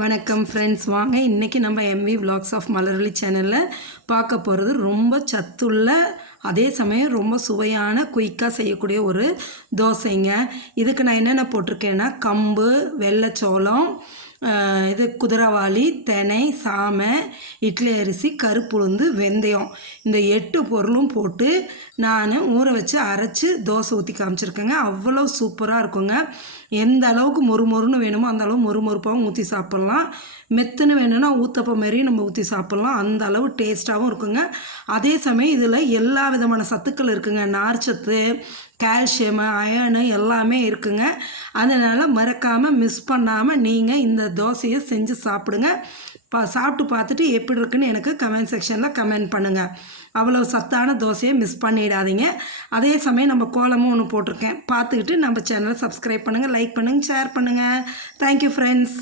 வணக்கம் ஃப்ரெண்ட்ஸ், வாங்க இன்றைக்கி நம்ம எம்வி விலாக்ஸ் ஆஃப் மலர்விழி சேனலில் பார்க்க போகிறது ரொம்ப சத்துள்ள அதே சமயம் ரொம்ப சுவையான குயிக்காக செய்யக்கூடிய ஒரு தோசைங்க. இதுக்கு நான் என்னென்ன போட்டிருக்கேன்னா கம்பு, வெள்ளைச்சோளம், இது குதிரைவாளி, தினை, சாமை, இட்லி அரிசி, கருப்புளுந்து, வெந்தயம், இந்த 8 பொருளும் போட்டு நான் ஊற வச்சு அரைச்சி தோசை ஊற்றி காமிச்சிருக்கேங்க. அவ்வளோ சூப்பராக இருக்குங்க. எந்த அளவுக்கு மொறுமொறுன்னு வேணுமோ அந்த அளவு மொறுமொறுப்பாகவும் ஊற்றி சாப்பிட்லாம். மெத்துன்னு வேணும்னா ஊத்தப்பம் மாரி நம்ம ஊற்றி சாப்பிட்லாம். அந்த அளவு டேஸ்ட்டாகவும் இருக்குங்க. அதே சமயம் இதில் எல்லா விதமான சத்துக்கள் இருக்குங்க. நார்ச்சத்து, கால்சியம், அயனு எல்லாமே இருக்குங்க. அதனால் மறக்காமல் மிஸ் பண்ணாமல் நீங்கள் இந்த தோசையை செஞ்சு சாப்பிடுங்க. சாப்பிட்டு பார்த்துட்டு எப்படி இருக்குன்னு எனக்கு கமெண்ட் செக்ஷனில் கமெண்ட் பண்ணுங்கள். அவ்வளோ சத்தான தோசையை மிஸ் பண்ணிடாதீங்க. அதே சமயம் நம்ம கோலமும் ஒன்று போட்டிருக்கேன், பார்த்துக்கிட்டு நம்ம சேனலை சப்ஸ்கிரைப் பண்ணுங்கள், லைக் பண்ணுங்கள், ஷேர் பண்ணுங்கள். Thank you friends.